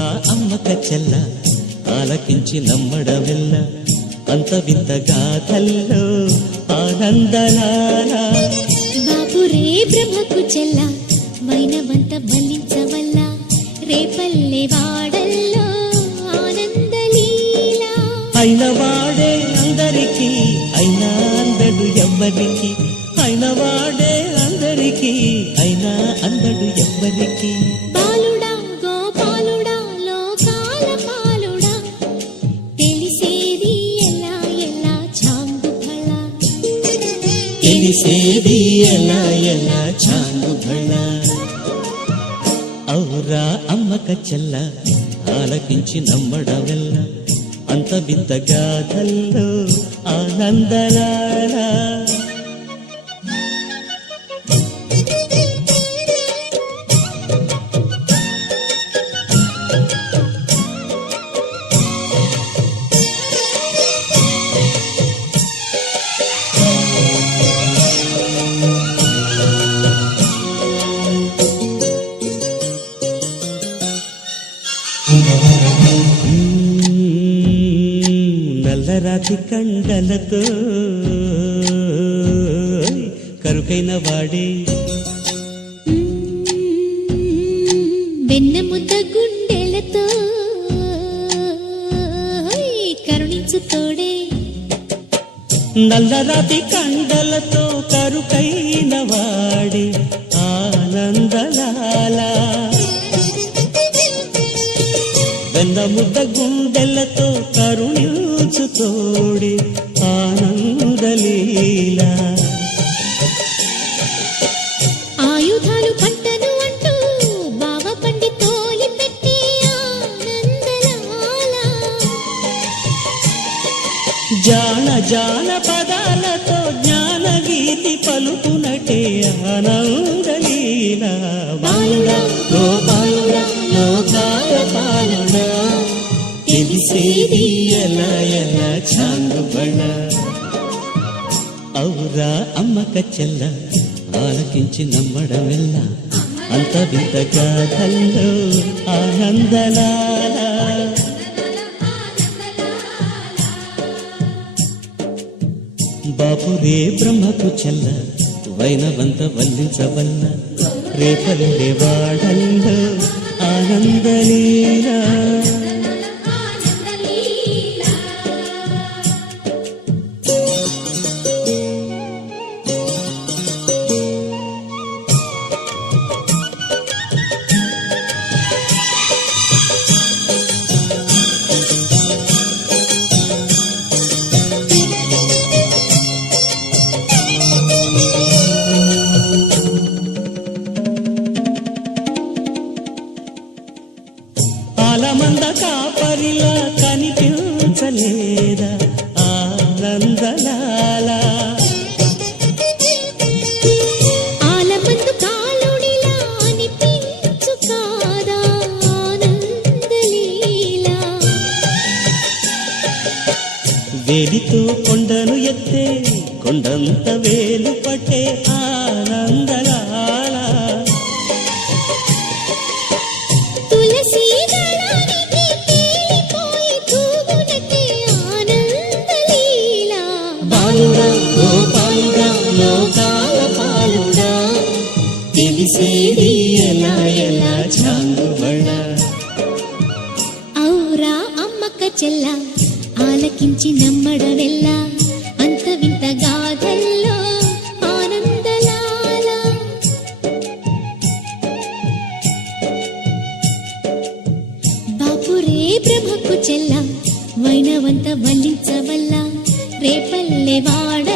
ఔరా అమ్మక చెల్ల ఆలకించి నమ్మడమెల్ల అంత వింత గాథల్లో ఆనందలాల బాపురే బ్రహ్మకు చెల్ల వైనవంత బలించవల్ల రేపల్లె వాడల్లో ఆనందలీల అయిన వాడే అందరికీ అయినా అందడు ఎవ్వరికి అయిన వాడే అందరికీ అయినా అందడు ఎవ్వరికి బాలుడా గోపాలుడా లోకాల పాలుడా తెలిసేది ఎలా ఎలా చాంగు ఫళ తెలిసేది ఎలా ఎలా చాంగు ఫళ ఔరా అమ్మక చెల్ల ఆలకించి నమ్మడమెల్ల అంత వింత గాథల్లో ఆనందలాల నల్లరాతి కండలతో కరుకైన వాడే వెన్నెముద్ద గుండెలతో కరుణించు తోడే నల్లరాతి కండలతో కరుకైన వాడే ఆనందలాల వెన్నముద్ద గుండెలతో కరుణించు తోడే ఆనందలీల ఆయుధాలు పట్టను అంటూ బావ పండి తోలి పెట్టి ఆనందలాల జాన జాన పదాలతో జ్ఞాన గీతి పలుకునటే ఆనందలీల బాలుడా గోపాలుడా లోకాల పాలుడా తెలిసేది ఎలా ఎలా చాంగు బళ ఔరా అమ్మక చెల్ల ఆలకించి నమ్మడమెల్ల అంత వింత గాథల్లో ఆనందలాల బాపురే బ్రహ్మకు చెల్ల వైనవంత వల్లించవల్ల రేపల్లె వాడల్లో ఆనందలీల ఆలమంద కాపరిలా కనిపించలేదా ఆనందలాల ఆలమందు కాలుడిలా అనిపించు కాదా ఆనందలీల వేలితో కొండను ఎత్తే కొండంత వేలు పట్టే ఆనందలాల తులసి దళానికి తేలిపోయి తూగునట్టే ఆనందలీల బాలుడా గోపాలుడా లోకాల పాలుడా తెలిసేది ఎలా ఎలా చాంగు బళ ఔరా అమ్మక చెల్ల ఆలకించి నమ్మడమెల్ల అంత వింత గాథల్లో ఆనందలాల బాపురే బ్రహ్మకు చెల్ల వైనవంత వల్లించవల్ల రేపల్లె వాడ